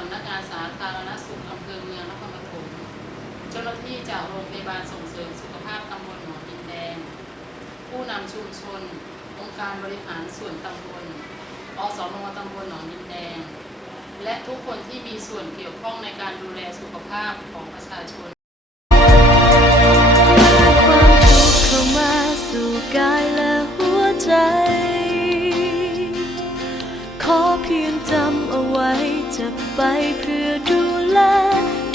สำนักงานสาธารณสุขอำเภอเมืองนครปฐมเจ้าหน้าที่จากโรงพยาบาลส่งเสริมสุขภาพตำบลหนองดินแดง ผู้นำชุมชน องค์การบริหารส่วนตำบลอสมตำบลหนองดินแดง และทุกคนที่มีส่วนเกี่ยวข้องในการดูแลสุขภาพของประชาชนขอเพียงจำเอา ว้จะไปเพื่อดูแล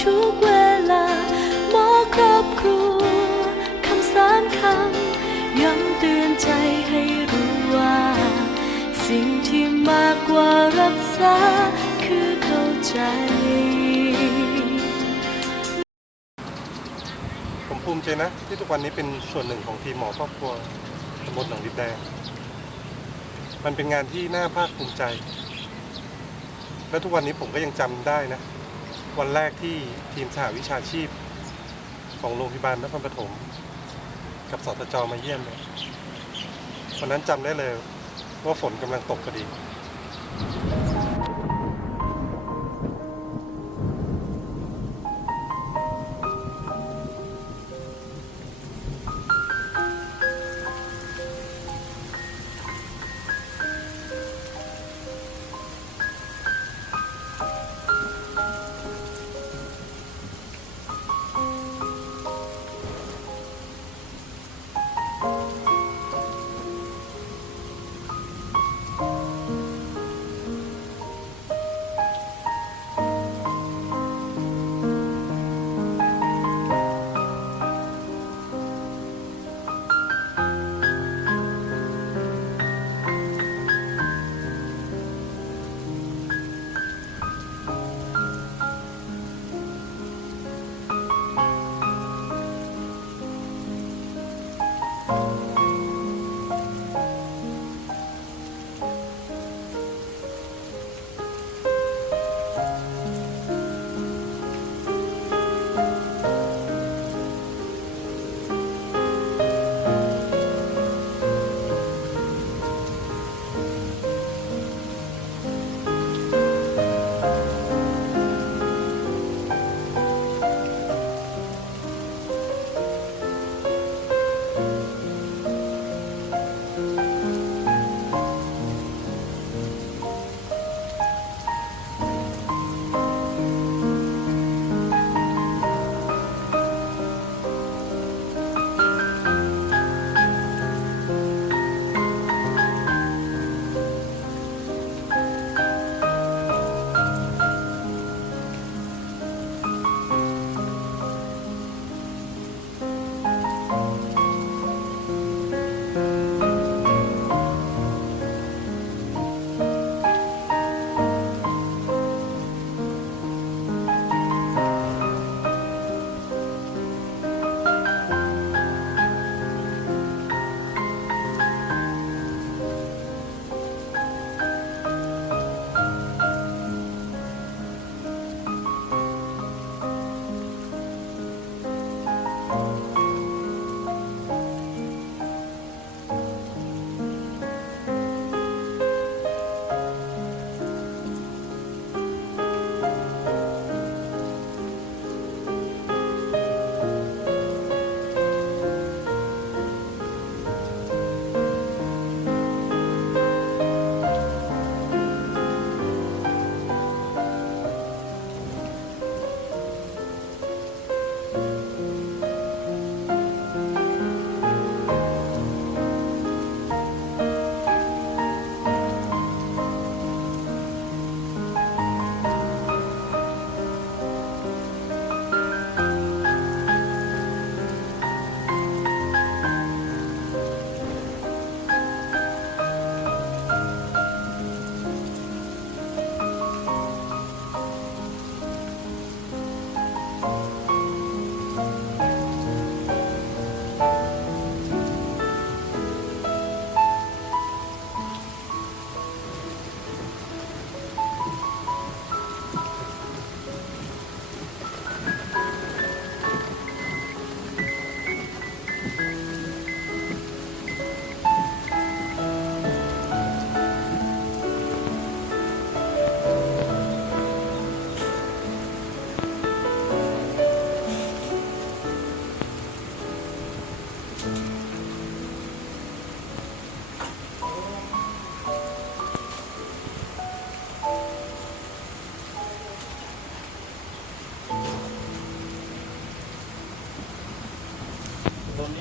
ทุกเวลา หมอครอบครัวคำสามคำย้ำเตือนใจให้รู้ว่า สิ่งที่มากกว่ารักษาคือเข้าใจ ผมภูมิใจนะ ที่ทุกวันนี้เป็นส่วนหนึ่งของทีมหมอครอบครัวตำบลหนองดินแดง มันเป็นงานที่น่าภาคภูมิใจ และทุกวันนี้ผมก็ยังจำได้นะ วันแรกที่ทีมสหวิชาชีพ ของโรงพยาบาลนครปฐมกับสตจมาเยี่ยมเนี่ยวันนั้นจำได้เลยว่าฝนกำลังตกพอดี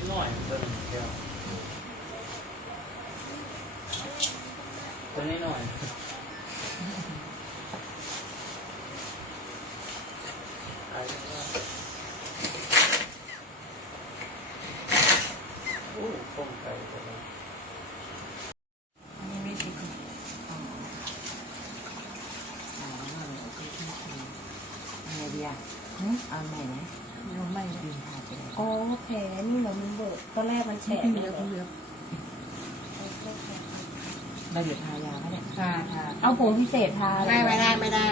หน่อยตัวหนึ่งเดียวตัวนี้หน่อยไปว่าโอ้ส้มไก่ตัวนี้อันนี้ไม่ใช่ของอ๋ออ๋อเราเอาไปที่คืนเอาไงดีอะเอาใหม่ไหมเราไม่ยื อ๋อแผลนี่เหรอมันเบิกตอนแรกมันแฉะไปเลยเราเดี๋ยวทายาไหมเนี่ยทาทาเอาผงพิเศษทาไม่ไม่ได้ไม่ได้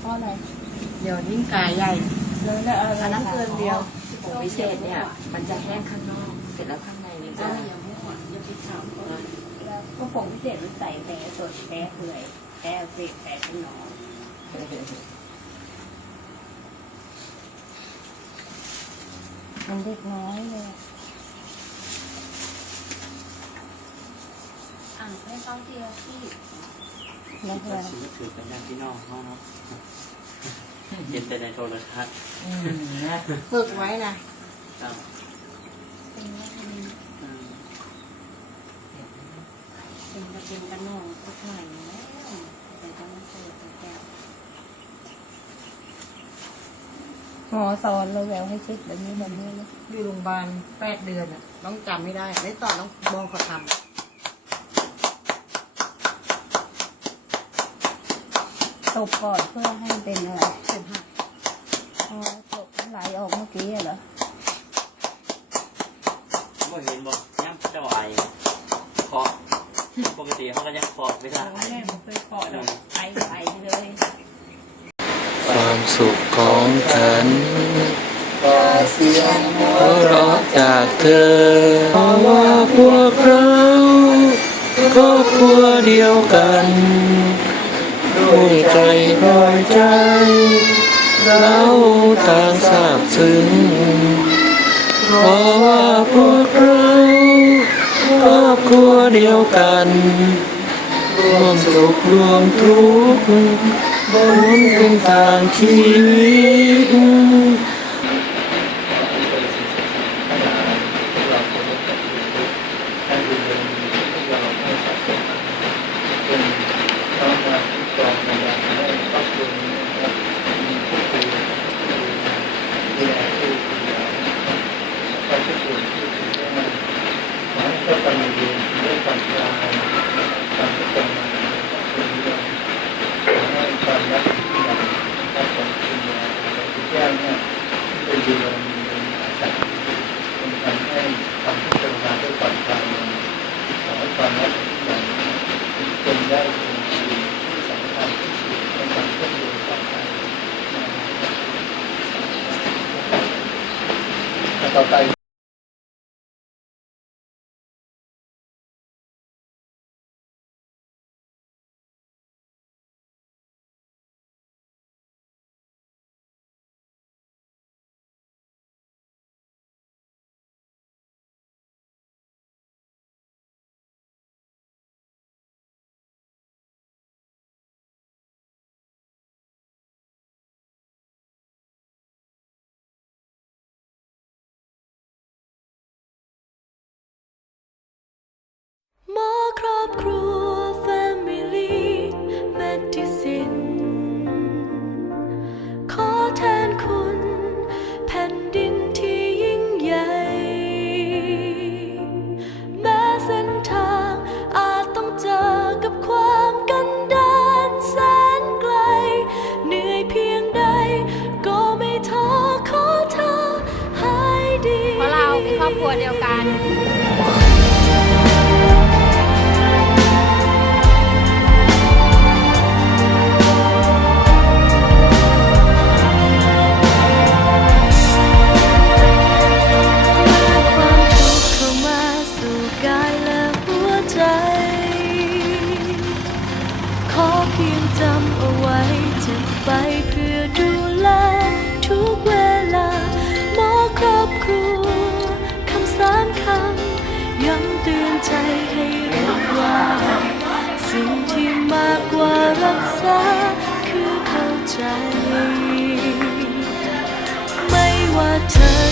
เพราะอะไรเดี๋ยวยิ่งกายใหญ่แล้วแล้วอะไรอันนั้นเกินเดียวทาผงพิเศษเนี่ย มันจะแห้งข้างนอก เสร็จแล้วข้างในมันจะอย่ามั่วอย่าไปถามเขาแล้วก็ผงพิเศษมันใส่แผลสดแผลเปื่อยแผลอักเสบแผลเป็นหนอง มันเล็กน้อยเลยอ่านให้ฟังทีละที่แล้วก็ก็ชีวิตถือเป็นอย่างที่นอกเนาะเนาะเห็นแต่ในโทรทัศน์อืมนะฝึกไว้นะครับเป็นว่าเป็นอืมเป็นกระเป็นกระนองก็หน่อยแล้วแต่ต้องมาเจอตัวแก้ว หมอสอนเราแล้วให้เช็ดแบบนี้แบบนี้เลยอยู่โรงพยาบาลแปดเดือนอะ ต้องจำไม่ได้ได้ตอนต้องมองเขาทตบก่อนเพื่อให้เป็นอะไรำเป็นหักอ๋อตบไหลออกเมื่อกี้อะเหรอบ่เห็นบ่ย่ำเจ้าไอเคาะปกติเขาก็ยังเคาะไม่ได้โอ้แม่ผมเคยขอดอกไอไอเลย ความสุข ของฉันเพราะจากเธอ เพราะว่าพวกเราครอบครัวเดียวกันด้วยใจร้อยใจ เราต่างทราบซึ้งเพราะว่าพวกเราครอบครัวเดียวกัน ร่วมสุขร่วมทุกข์ บนเป็นทางชีวิต ต่อ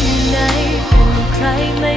อยู่ไหนเป็นใครไม่